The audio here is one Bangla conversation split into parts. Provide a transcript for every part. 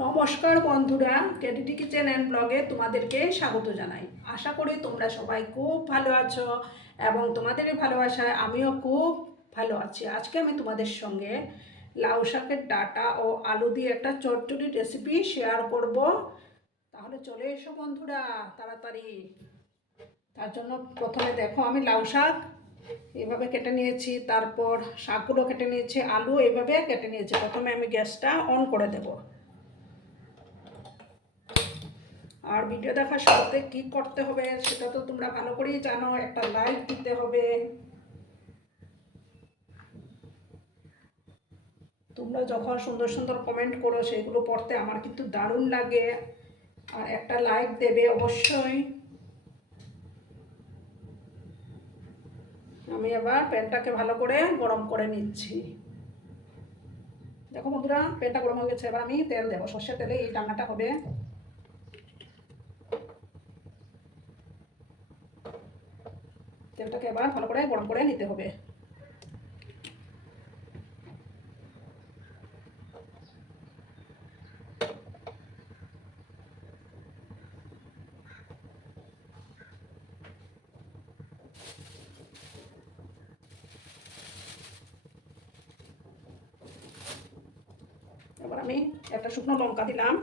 নমস্কার বন্ধুরা কেডিটি কিচেন অ্যান্ড ব্লগে তোমাদেরকে স্বাগত জানাই। আশা করি তোমরা সবাই খুব ভালো আছো এবং তোমাদের ভালোবাসায় আমিও খুব ভালো আছি। আজকে আমি তোমাদের সঙ্গে লাউ শাকের ডাটা ও আলু দিয়ে একটা চটচড়ি রেসিপি শেয়ার করব। তাহলে চলে এসো বন্ধুরা, তাড়াতাড়ি। তার জন্য প্রথমে দেখো, আমি লাউ শাক এভাবে কেটে নিয়েছি, তারপর শাকগুলো কেটে নিয়েছি, আলু এভাবে কেটে নিয়েছি। প্রথমে আমি গ্যাসটা অন করে দেবো। আর ভিডিও দেখার সাথে কি করতে হবে সেটা তো তোমরা ভালো করেই জানো, একটা লাইক দিতে হবে। তোমরা যখন সুন্দর সুন্দর কমেন্ট করো, সেগুলো পড়তে আমার কিন্তু দারুণ লাগে। আর একটা লাইক দেবে অবশ্যই। আমি এবার প্যানটাকে ভালো করে গরম করে নিচ্ছি। দেখো বন্ধুরা প্যানটা গরম হয়ে গেছে, এবার আমি তেল দেবো। সর্ষের তেলে এই রান্নাটা হবে। তেলটাকে এবার ভালো করে গরম করে নিতে হবে। এবার আমি একটা শুকনো লঙ্কা দিলাম।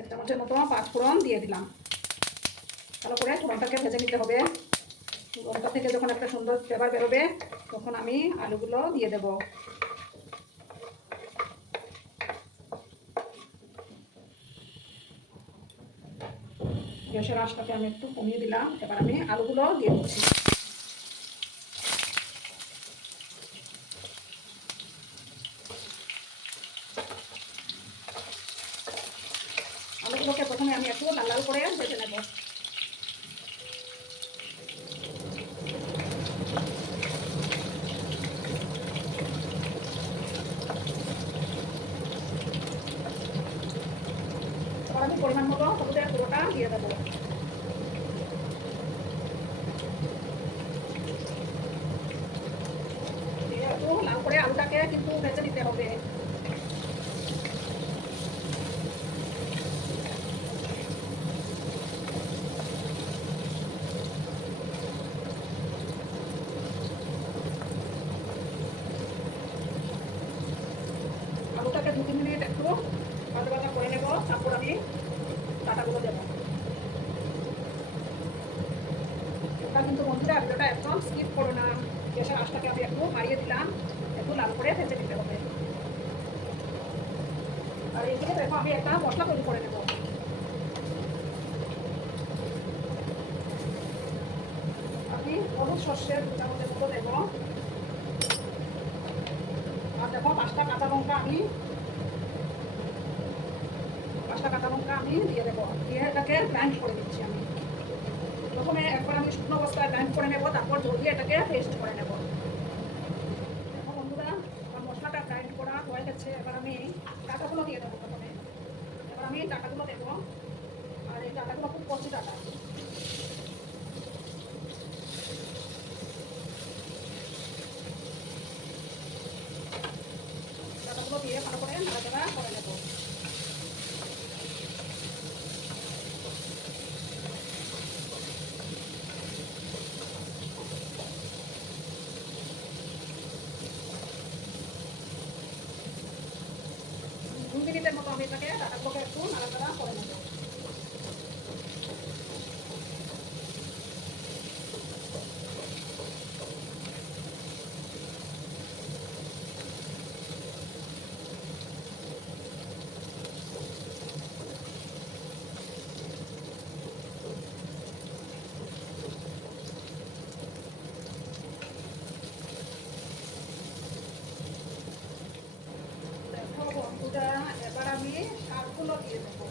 এক চামচের মতো পাঁচফোড়ন দিয়ে দিলাম। ভালো করে ফোড়নটাকে ভেজে নিতে হবে। ফোড়নটা থেকে যখন একটা সুন্দর ফ্লেভার বেরোবে, তখন আমি আলুগুলো দিয়ে দেব। গ্যাসের আঁচটাকে আমি একটু কমিয়ে দিলাম। এবার আমি আলুগুলো দিয়ে দিচ্ছি আলুগুলোকে প্রথমে আমি একটু লাল লাল করে ভেজে নেব এবার আমি পরিমাণ মতো হলুদের গুঁড়োটা দিয়ে দেবো দিয়ে একটু লাল করে আলুটাকে কিন্তু বেঁচে নিতে হবে আলুটাকে দু তিন মিনিট একটু ভাজা ভাজা করে নেব তারপর আমি কাটাগুলো দেবো ওটা কিন্তু বন্ধুরা ভিডিওটা একদম স্কিপ করো না গ্যাসের আঁচটাকে আমি একটু বাড়িয়ে দিলাম একটু লাল করে ভেজে নিতে হবে আর এদিকে দেখো আমি একটা মশলা তৈরি করে নেব। আমি হলুদ সর্ষের চামচের মতো দেবো। আর দেখো, পাঁচটা কাঁচা লঙ্কা আমি পাঁচটা কাঁচা লঙ্কা আমি দিয়ে দেবো। দিয়ে এটাকে গ্রাইন্ড করে দিচ্ছি আমি। প্রথমে একবার আমি শুকনো অবস্থায় গ্রাইন্ড করে নেব, তারপর জল এটাকে পেস্ট করে নেব। দেখো বন্ধুরা, আমার মশলাটা গ্রাইন্ড করা হয়ে গেছে। এবার আমি ডাটাগুলো দিয়ে দেবো প্রথমে এবার আমি ডাটাগুলো দেবো আর এই ডাটাগুলো খুব কচি ডাটা ডাটাগুলো দিয়ে ভালো করে নাড়াচাড়া করে নেব মতো আমি এটাকে ডাটাগুলোকে একটু নাড়াচাড়া করে নেব দেখো বন্ধুরা এবার আমি শাকগুলো দিয়ে দেবো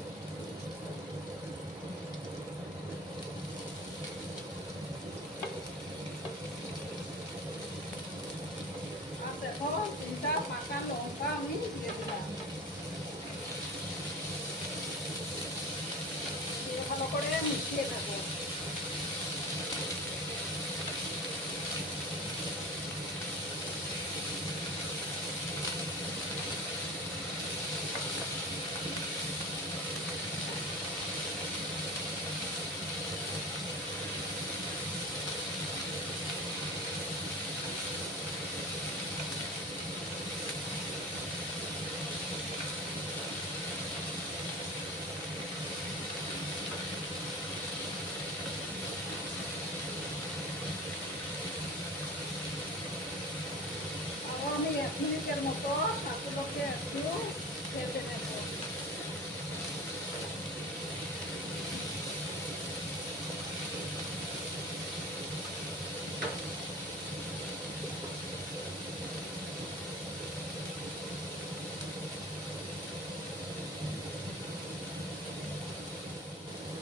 মিনিটের মতো শাকগুলোকে একটু ভেজে নেব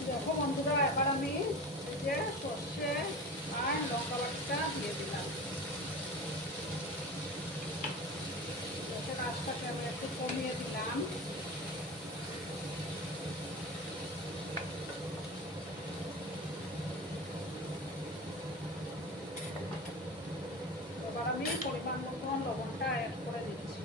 দেখো বন্ধুরা এবার আমি এই যে সর্ষে আর লঙ্কা বাটিটা দিয়ে দিলাম গ্যাসের আঁচটাকে আমি একটু কমিয়ে দিলাম এবার আমি পরিমাণ মতন লবণটা অ্যাড করে দিচ্ছি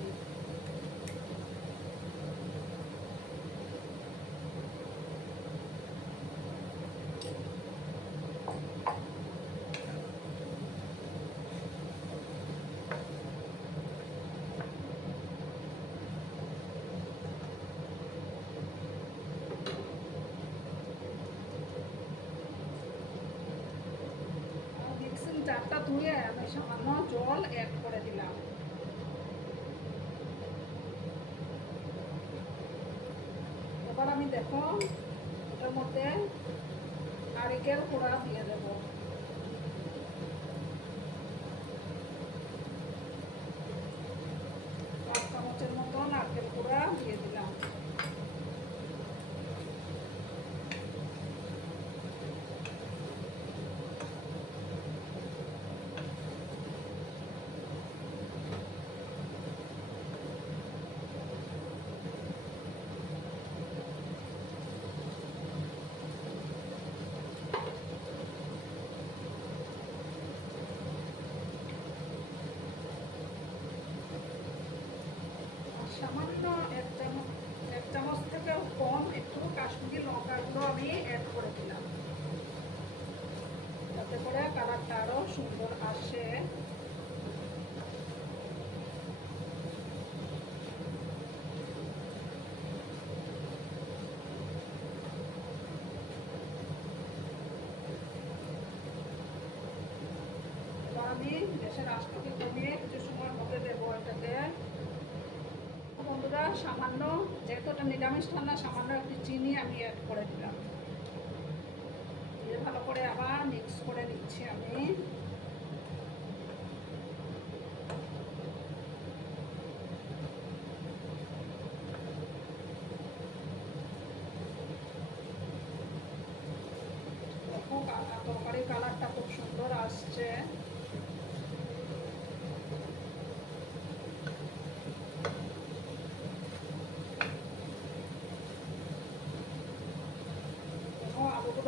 মিক্সিং জারটা ধুয়ে আমি সামান্য জল অ্যাড করে দিলাম। এবার আমি দেখো, এটার মধ্যে নারিকেল পোড়া দিয়ে দেব। পাঁচ চামচের মতো নারকেল পোড়া দিয়ে দিলাম সামান্য এক চামচ এক চামচ থেকেও কম একটু কাশ্মীরি লঙ্কা গুঁড়ো আমি অ্যাড করে দিলাম যাতে করে কালারটা আরও সুন্দর আসে। আমি গ্যাসের আঁচটাকে কমিয়ে কিছু সময় হতে দেবো এটাতে বন্ধুরা, সামান্য, যেহেতু এটা নিরামিষ রান্না, সামান্য একটু চিনি আমি অ্যাড করে দিলাম। করে আবার মিক্স করে দিচ্ছি আমি। তরকারির কালারটা খুব সুন্দর আসছে দেখো আলুগুলো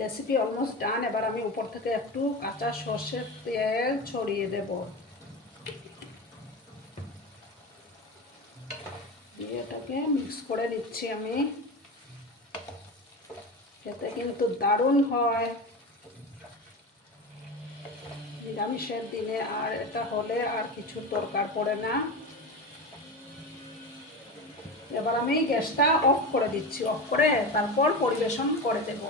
রেসিপি অলমোস্ট ডান এবার আমি উপর থেকে একটু কাঁচা সর্ষের তেল ছড়িয়ে দেব। দিয়ে এটাকে মিক্স করে নিচ্ছি আমি। খেতে কিন্তু দারুণ হয়। নিরামিষের দিনে আর এটা হলে আর কিছু দরকার পড়ে না। এবার আমি গ্যাসটা অফ করে দিচ্ছি অফ করে তারপর পরিবেশন করে দেব।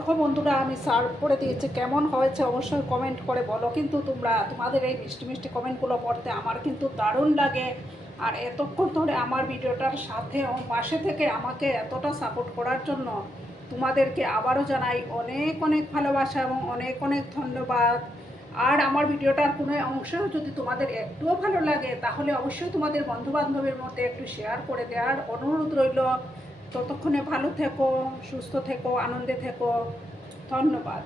দেখো বন্ধুরা, আমি সার্ভ করে দিয়েছি। কেমন হয়েছে অবশ্যই কমেন্ট করে বলো। কিন্তু তোমরা, তোমাদের এই মিষ্টি মিষ্টি কমেন্টগুলো পড়তে আমার কিন্তু দারুণ লাগে। আর এতক্ষণ ধরে আমার ভিডিওটার সাথে ও পাশে থেকে আমাকে এতটা সাপোর্ট করার জন্য তোমাদেরকে আবারও জানাই অনেক অনেক ভালোবাসা এবং অনেক অনেক ধন্যবাদ। আর আমার ভিডিওটার কোনো অংশেও যদি তোমাদের একটুও ভালো লাগে, তাহলে অবশ্যই তোমাদের বন্ধুবান্ধবের মধ্যে একটু শেয়ার করে দেওয়ার অনুরোধ রইল। ততক্ষণে ভালো থেকো সুস্থ থেকো আনন্দে থেকো। ধন্যবাদ।